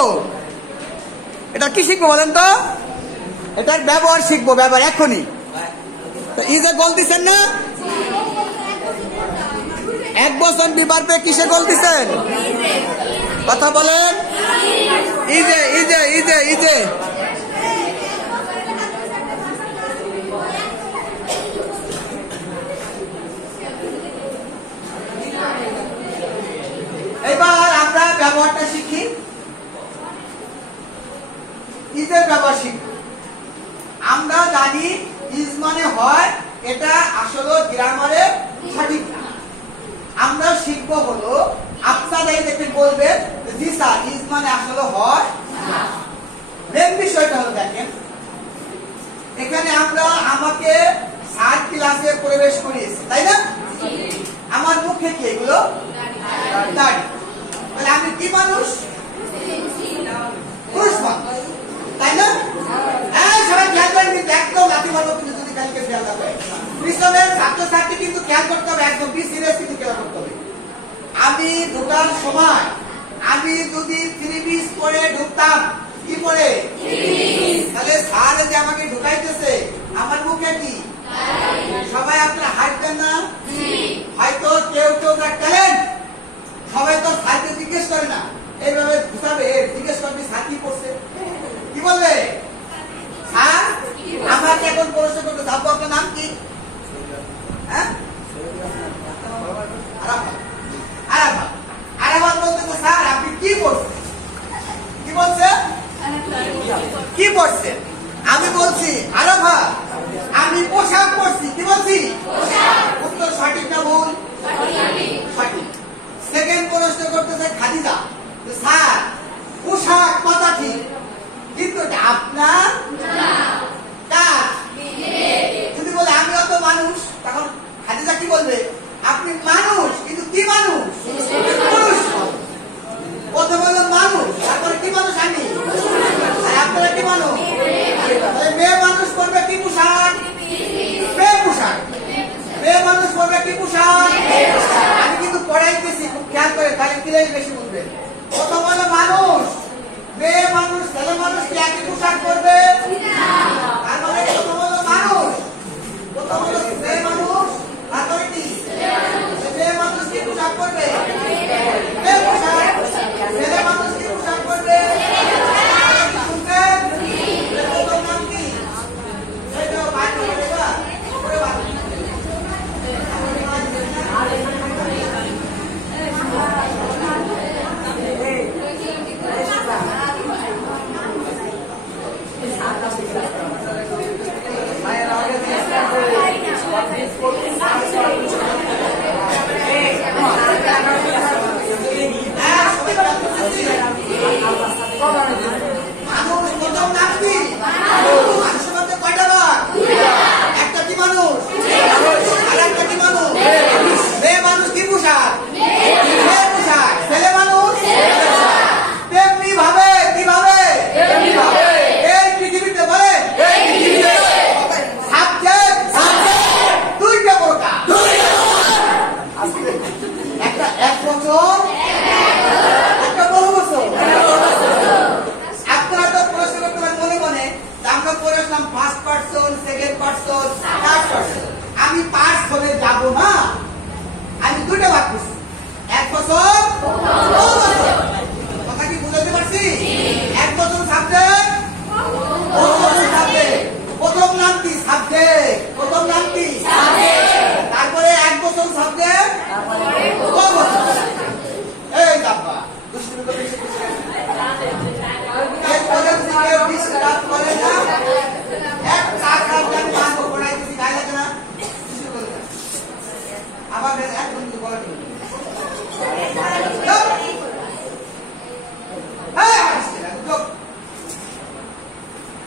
শিখবো? এটা কি শিখবো বলেন তো? এটার ব্যবহার শিখবো, ব্যবহার এখনই। ইজে গোল দিচ্ছেন না? 1 বছর বিবার পে কিসে গোল দিচ্ছেন? কথা বলেন। ইজে ইজে ইজে ইজে এবার আমরা ব্যবহারটা শিখি। ইজের ব্যবহার শিখব। আমরা জানি ইজ মানে হয়, এটা আসলে গ্রামারে সঠিক না। আমরা শিখবো হলো আপনারা দেখে বলবেন জি স্যার ইজ মানে আসলে হয় না। মেন বিষয়টা হলো দেখেন, এখানে আমরা আমাকে স্যার ক্লাসে প্রবেশ করিয়েছি, তাই না? আমার মুখে কি এগুলো? দাড়ি। তাহলে আমি কি মানুষ? পুরুষ মানুষ, তাই না? হ্যাঁ, সবাই খেয়াল করেন কিন্তু একদম লাঠি মারবো কিন্তু যদি কালকে খেয়াল রাখবে। পিছনের ছাত্রছাত্রী কিন্তু খেয়াল করতে হবে, একদম বি সিরিয়াস কিন্তু খেয়াল করতে হবে। আমি ঢোকার সময় আমি যদি 3 পিস পরে ঢুকতাম, কি পরে? তাহলে স্যার যে আমাকে ঢুকাইতেছে আমার মুখে কি? সবাই আপনারা হাঁটবেন না? হয়তো কেউ কেউ ট্যালেন্ট, সবাই তো স্যারকে জিজ্ঞেস করে না, এইভাবে ঢুকাবে, জিজ্ঞেস করবি স্যার কি করছে, কি বলবে? স্যার আমাকে এখন প্রশ্ন করতে যাবো, আপনার নাম কি? হ্যাঁ, আরাফাত বলতে স্যার আপনি কি করছেন? কি বলছে? কি পড়ছেন? আমি বলছি আরাফাত আমি পোশাক পরছি। কি বলছি? উত্তর সঠিক না ভুল? সঠিক। সেকেন্ড প্রশ্ন করতেছে খাদিজা, স্যার পোশাক কথা ঠিক, কিন্তু আপনার কাজ। যদি বলে আমি অত মানুষ, তখন খাদিজা কি বলবে? আপনি মানুষ, কিন্তু কি মানুষ? পুরুষ। প্রথমে হলো মানুষ, তারপরে কি মানুষ? আমি। আর আপনারা কি মানুষ? মেয়ে মানুষ পড়বে কি পোশাক? মেয়ে পোশাক। মেয়ে মানুষ পড়বে কি পোশাক? আমি কিন্তু পড়াইতেছি, খুব খেয়াল করে, তাহলে ক্লিয়ার বেশি বুঝবেন। প্রথম হলো মানুষ, মেয়ে মানুষ, ছেলে মানুষ কি একই পোশাক পরবে? তার মানে প্রথম হলো মানুষ, প্রথম হলো মেয়ে মানুষ, তারপরে কি? মেয়ে মানুষ কি পোশাক পরবে? মেয়ে পোশাক। ছেলে মানুষ কি পোশাক পরবে? শুনছেন? প্রথম নাম কি? সেটাও বাইরে হবে বা করে বাদ। মানুষ প্রথম নাম কি? মানুষের মধ্যে কয়টা ভাগ? একটা কি মানুষ, আর একটা কি মানুষ? মেয়ে মানুষ কি পোশাক? মেয়ে পোশাক। ছেলে মানুষ তেমনি ভাবে, কিভাবে? এই পৃথিবীতে বলে সাবজেক্ট দুইটা প্রকার, একটা এক বছর, একটা বহু বছর। আপনারা তো প্রশ্ন করতে পারেন মনে মনে, আমরা পড়ে আসলাম first person, second person, third person. আমি পার্স হলে যাবো না, আমি দুইটা ভাগ করছি, এক বছর, বহু বছর। কথা কি বুঝাতে পারছি? এক বছর সাবজেক্ট, বহু বছর সাবজেক্ট। প্রথম নাম কি? সাবজেক্ট। প্রথম নাম কি? তারপরে এক বছর সাবজেক্ট, বহু বছর। এই যাবা দুষ্টুমি তো বেশি করছে। আবার এক বন্ধু বলা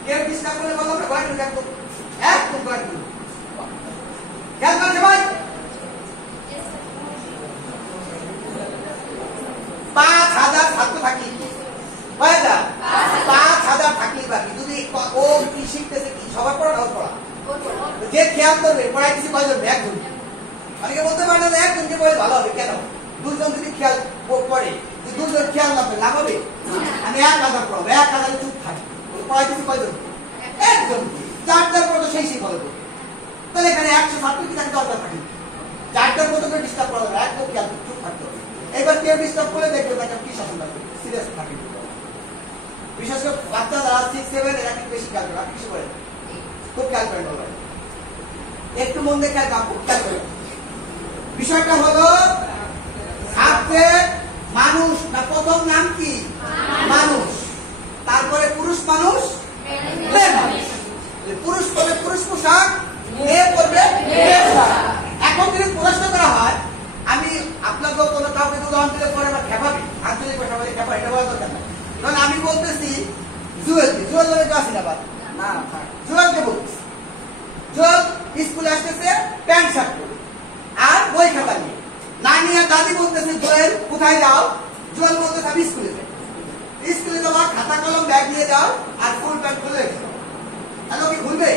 কেউ ডিস্টার্ব করে বললাম না, ঘরে দেখবো একদম ঘরে খেয়াল করছে ভাই। 5000 ছাত্র থাকি, 5000 থাকি বাকি। যদি ও কি শিখতেছে, কি সবার পড়া না পড়া, যে খেয়াল করবে পড়াই কিছু কয়জন এক ধরবে। অনেকে বলতে পারে না একজনকে পড়ে ভালো হবে, কেন? দুজন যদি খেয়াল পড়ে, দুজন খেয়াল রাখবে লাভ হবে। আমি 1000 পড়াবো, 1000 চুপ থাকি, পড়াই কিছু কয়জন? একজন। যার যার মতো সেই ফলো করবে। তাহলে এখানে 100 ছাত্র কি থাকে, দরকার থাকে, যার যার মতো করে ডিস্টার্ব করা যাবে, একদম খেয়াল চুপ থাকতে হবে। এবার কেউ ডিস্টার্ব করে দেখবে তাকে কি শাসন লাগবে, সিরিয়াস থাকে। বিশেষ করে বাচ্চা যারা 6, 7 এরা কিন্তু বেশি খেয়াল করে, আপনি কিছু করেন খুব খেয়াল করেন, বলবেন একটু মন দিয়ে খেয়াল খুব খেয়াল করেন। বিষয়টা হলো সাবজেক্ট মানুষ, না প্রথম নাম কি মানুষ, তারপরে পুরুষ মানুষ, মেয়ে মানুষ। পুরুষ পড়বে পুরুষ পোশাক, মেয়ে পড়বে মেয়ে পোশাক। এখন যদি প্রশ্ন করা হয়, আমি আপনাকে কোনো কাউকে উদাহরণ দিলে পরে আবার খেপাবি, আঞ্চলিক ভাষা বলে খেপা, এটা বলা দরকার নাই। কারণ আমি বলতেছি জুয়েলকে, জুয়েল বলে কেউ আসি না, না জুয়েলকে বলতেছি। জুয়েল স্কুলে আসতেছে প্যান্ট শার্ট পরে আর বই খাতা নিয়ে, নানি আর দাদি বলতেছে জুয়েল কোথায় যাও, জুয়েল বলতেছে আমি স্কুলে যাই। স্কুলে যাওয়া খাতা কলম ব্যাগ নিয়ে যাও আর ফুল প্যান্ট খুলে রেখে দাও, তাহলে কি খুলবে?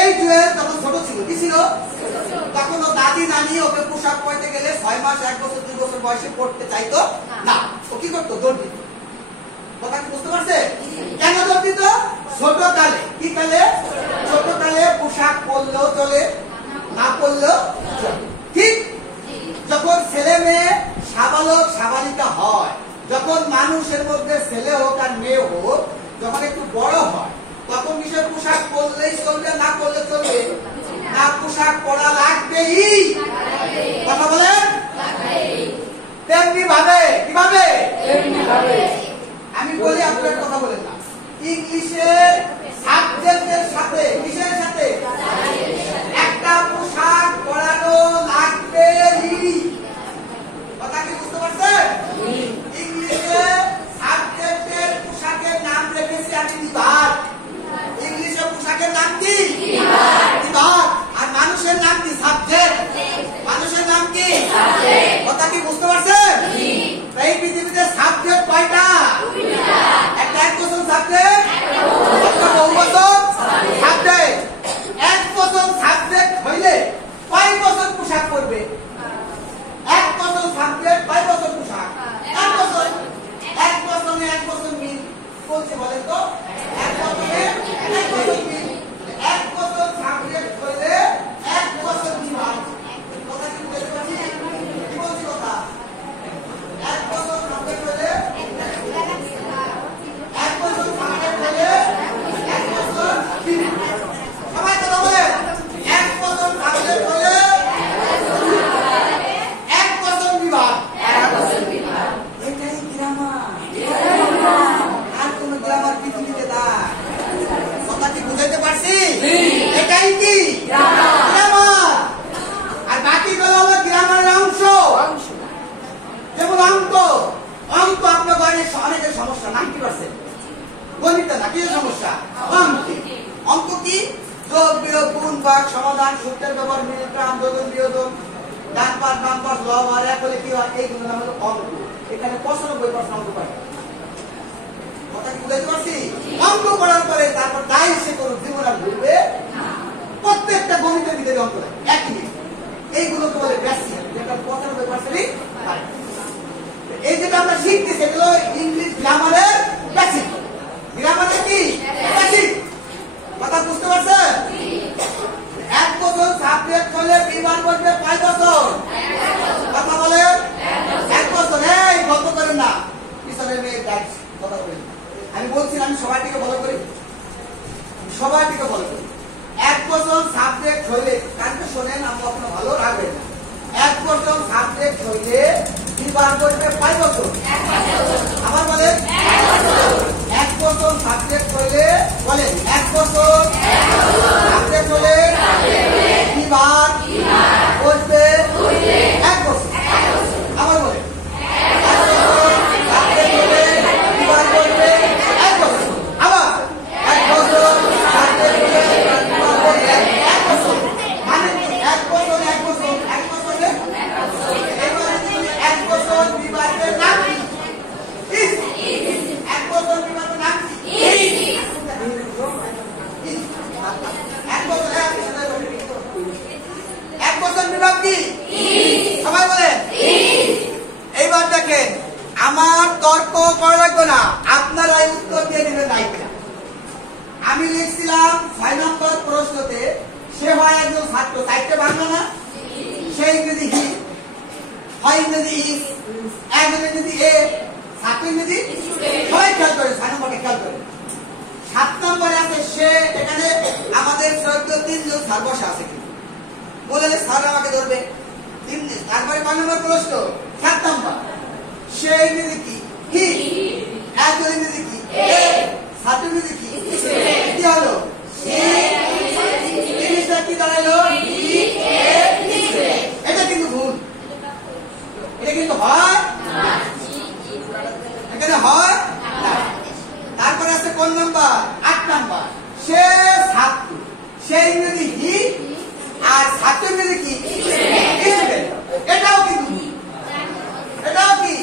এই জুয়েল যখন ছোট ছিল কি ছিল, তখন ও দাদি নানি ওকে পোশাক পরতে গেলে 6 মাস 1 বছর 2 বছর বয়সে পড়তে চাইতো না, ও কি করতো? দৌড় দিত। কথা কি বুঝতে পারছে? কেন দৌড় দিত? ছোট কালে, কি কালে? ছোট কালে পোশাক পরলেও চলে, না পরলেও চলে। ঠিক যখন ছেলে মেয়ে সাবালক সাবালিকা হয়, যখন মানুষের মধ্যে ছেলে হোক আর মেয়ে হোক, যখন একটু বড় হয়, তখন কিসের পোশাক পরলেই চলবে, না পরলে চলবে না? পোশাক পরা লাগবেই। কথা বলেন? তেমনি ভাবে, কিভাবে? আমি বলি, আপনার কথা বলেন না। ইংলিশের সাবজেক্টের সাথে কিসের সাথে একটা পোশাক পরানো লাগবেই। কথা কি বুঝতে পারছেন? ইংলিশে সাবজেক্টের পোশাকের নাম রেখেছি আমি বিভাগ। ইংলিশে পোশাকের নাম কি? বিভাগ। আর মানুষের নাম কি? সাবজেক্ট। মানুষের নাম কি? কথা কি বুঝতে পারছেন? এই পৃথিবীতে সাবজেক্ট কয়টা? একটা একবচন সাবজেক্ট, একটা বহুবচন সাবজেক্ট। একবচন সাবজেক্ট হইলে কয় বছর পোশাক পরবে? একবচন সাবজেক্ট কয় বছর পোশাক? এক বছর। এক বছরে এক বছর মিল বলছে, বলেন তো? এক বছরে এক বছর মিল। এক বছর সাবজেক্ট হইলে 1 বছর বিভাগ। কথা কি বুঝতে পারছি? কি বলছি কথা? 1 বছর সাবজেক্ট হইলে 1 বছর সাবজেক্ট হইলে 1 বছর বিভাগ। সবাই কথা বলেন। 1 বছর সাবজেক্ট হইলে 1 বছর বিভাগ। এটাই গ্রামার। আর কোন গ্রামার পৃথিবীতে নাই। কথা কি বুঝাইতে পারছি? এটাই কি গ্রামার। আর বাকিগুলো হলো গ্রামারের অংশ। যেমন অঙ্ক, অঙ্ক আপনার বাড়ির অনেকের সমস্যা, 90%। গণিত না, কি সমস্যা? অঙ্ক। অঙ্ক কি? যোগ বিয়োগ গুণ ভাগ সমাধান, সূত্রের ব্যবহার, মিলগ্রাম, যোজন বিয়োজন, ডান পাশ বাম পাশ লব আর এক হলে কি হয়, এইগুলো নাম হলো অঙ্ক। এখানে 95% অঙ্ক পায়। কথা কি বুঝাইতে পারছি? অঙ্ক করার পরে তারপর তাই সে কোনো জীবন আর ভুলবে প্রত্যেকটা গণিতের ভিতরে অঙ্ক দেয় একই। এইগুলোকে বলে বেসিক, যেটা 95%ই পারে। এই যেটা আমরা শিখতেছি এগুলো ইংলিশ গ্রামারের বেসিক। গ্রামারের কি বেসিক? কথা বুঝতে পারছেন? 1 বছর সাবজেক্ট হলে বিভাগ বলবে 5 বছর। কথা বলে 1 বছর। এই গল্প করেন না, পিছনের মেয়ে গাইড কথা বলেন। আমি বলছি আমি সবাইকে ফলো করি, সবাইকে ফলো করি। 1 বছর সাবজেক্ট হইলে, কারণ শোনেন আমি কখনো ভালো রাখবেন না। 1 বছর সাবজেক্ট হইলে বিভাগ বলবে 5 বছর। আবার বলেন 1 বছর সাবজেক্ট হইলে, বলেন 1 বছর সাবজেক্ট হলে বিভাগ বলবে 1 বছর। আবার বলেন 1 বছর সাবজেক্ট হলে বিভাগ বলবে 1 বছর। আবার 1 বছর সাবজেক্ট হলে বিভাগ বলবে 1 বছর। মানে 1 বছর 1 বছর 1 বছরে 1 বছর বিভাগের নাম কি? 1 বছর বিভাগের নাম কি? লিখছিলাম 6 নম্বর প্রশ্নতে সে হয় একজন ছাত্র, চারটে বাংলা না, সে ইংরেজি হি, হয় ইংরেজি ইস, একজন ইংরেজি এ, ছাত্র ইংরেজি সবাই খেয়াল করে 6 নম্বরটা খেয়াল করে। 7 নম্বরে আছে সে, এখানে আমাদের 3 জন স্যার বসা আছে, কিন্তু বলে স্যার আমাকে ধরবে। তারপরে 5 নম্বর প্রশ্ন 7 নম্বর, সে ইংরেজি কি হি, একজন ইংরেজি কি এ, ছাত্র ইংরেজি কি, কি হলো জিনিসটা কি দাঁড়ালো, এটা কিন্তু ভুল, এটা কিন্তু হয় এখানে হয়। তারপরে আছে কোন নাম্বার, 8 নাম্বার, সে ছাত্র, সে ইংরেজি হি আর ছাত্র ইংরেজি কি, এটাও কিন্তু ভুল, এটাও কি।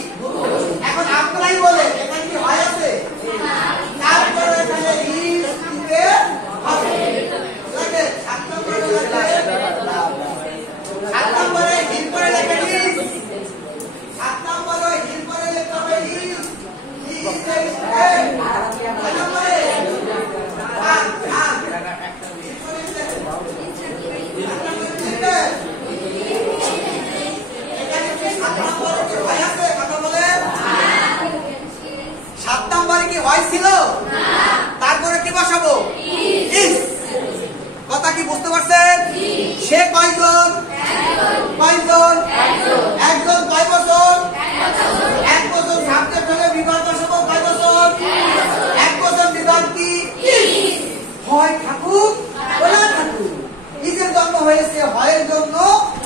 এখন আপনারাই বলেন এখানে কি হয় আছে, তারপরে এখানে ইস দিতে হবে, লাগে 7 নম্বরে লাগে, 7 নম্বরে হিল করে লেখা ইস, 7 নম্বরে হিল করে লেখা হবে ইস, ইস এর 7 নম্বরে কি হয়েছিল, তারপরে কি বসাবো ইস। কথা কি বুঝতে পারছেন? সে কয়জন, কয়জন, একজন, কয় বছর, 1 বছর, সাবজেক্ট হলে বিভাগ বসাবো কয় বছর, 1 বছর, বিভাগ কি হয় থাকুক বলে থাকুক। ইজের জন্ম হয়েছে হয়ের জন্য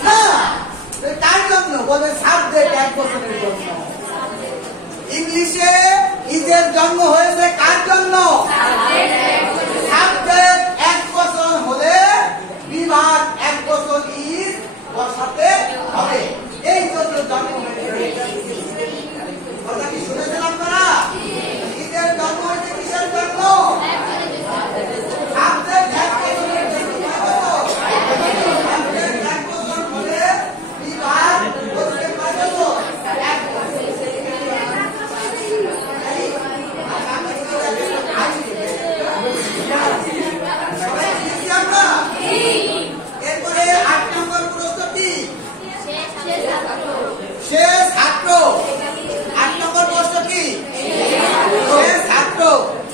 না, তার জন্য বলবে সাবজেক্ট 1 বছরের জন্য। ইংলিশে ইজের জন্ম হয়েছে কার জন্য, সাবজেক্ট 1 বছর হলে বিভাগ 1 বছর ইজ বসাতে হবে, এই জন্য জন্ম হয়েছে। কথা কি শুনেছেন আপনারা? ইজের জন্ম হয়েছে কিসের জন্য, সাবজেক্ট 1 বছরের জন্য, সাবজেক্ট 1 বছর হলে বিভাগ হচ্ছে কয় বছর, 1 বছর। এরপরে 8 নম্বর প্রশ্ন কি, সে ছাত্র, 8 নম্বর প্রশ্ন কি, সে ছাত্র,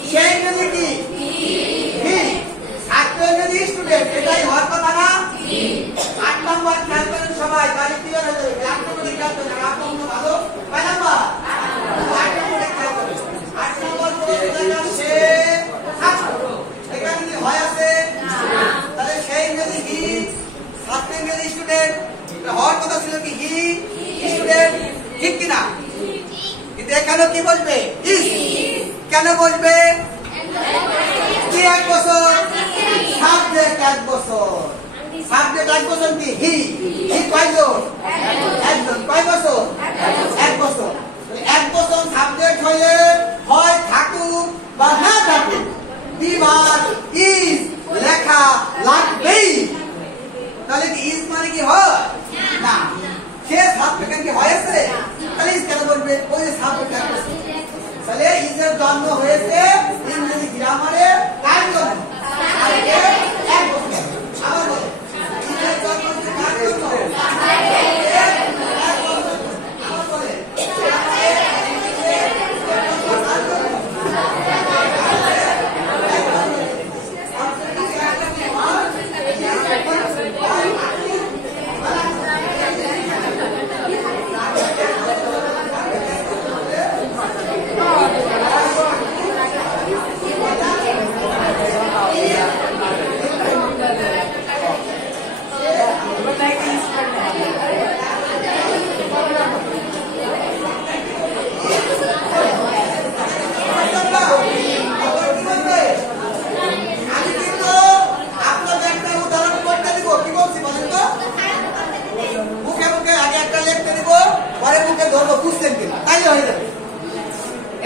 সে ইংরেজি কি হি, ছাত্র ইংরেজি স্টুডেন্ট, এটাই হওয়ার কথা না। 8 নম্বর খেয়াল করেন সবাই, বাড়ি ক্লিয়ার হয়ে যাবে। 8 নম্বরে খেয়াল করেন, আপনার ভালো 5 নম্বর, 8 নম্বরে খেয়াল করেন। 8 নম্বর প্রশ্ন সে ছাত্র, এখানে কি হয় আছে, তাহলে সে ইংরেজি হি, ছাত্র ইংরেজি স্টুডেন্ট, হওয়ার কথা ছিল কি হি স্টুডেন্ট, ঠিক কিনা? কিন্তু এখানে কি বলবে ইস, কেন বলবে, কি 1 বছর, সাবজেক্ট 1 বছর, সাবজেক্ট 1 বছর কি হি, হি কয়জন, একজন, কয় বছর, 1 বছর। 1 বছর সাবজেক্ট হলে হয় থাকুক বা না থাকুক, বিভাগ ইজ লেখা লাগবেই। তাহলে কি ইজ মানে কি হয় না, সে সাবজেক্ট কি হয়েছে, তাহলে ইজ কেন বলবে, ওই সাবজেক্ট। তাহলে ইজের জন্ম হয়েছে ইংরেজি গ্রামারে কার জন্য, এক বছর। আবার বলে ইজের জন্ম হয়েছে কার জন্য, আবার বলে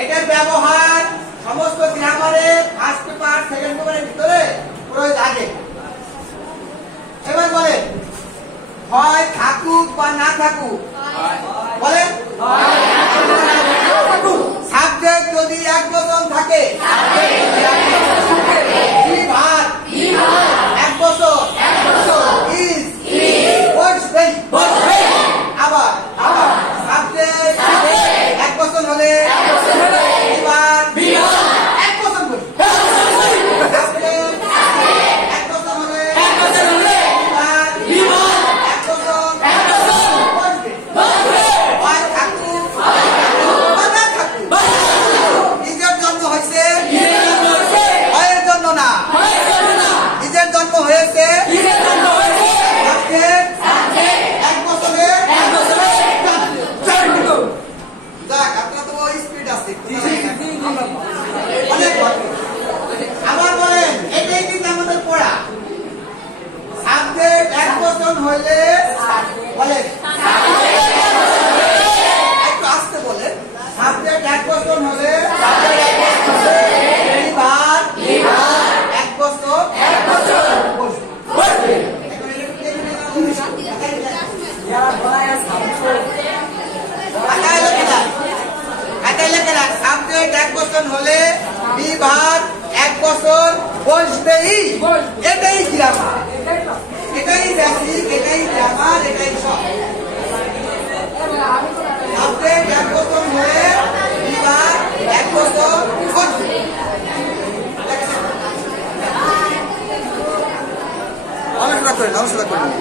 এটার ব্যবহার সমস্ত গ্রামারে ফার্স্ট পেপার সেকেন্ড পেপারের ভিতরে প্রয়োগ আগে। এবার বলেন হয় থাকুক বা না থাকুক, বলেন সাবজেক্ট যদি 1 বছর থাকে, হলে বলেন, একটু আসতে বলেন। সাবজেক্ট এক বচন হলে বিভাগ এক বচন বসবে। সাবজেক্ট এক বচন হলে বিভাগ এক বচন বসবেই। এটাই গ্রামার, এটাই বেসিক, এটাই গ্রামার, এটাই সব। সাবজেক্ট এক বচন হলে বিভাগ এক বচন বসবে। নমস্কার করেন, নমস্কার করেন।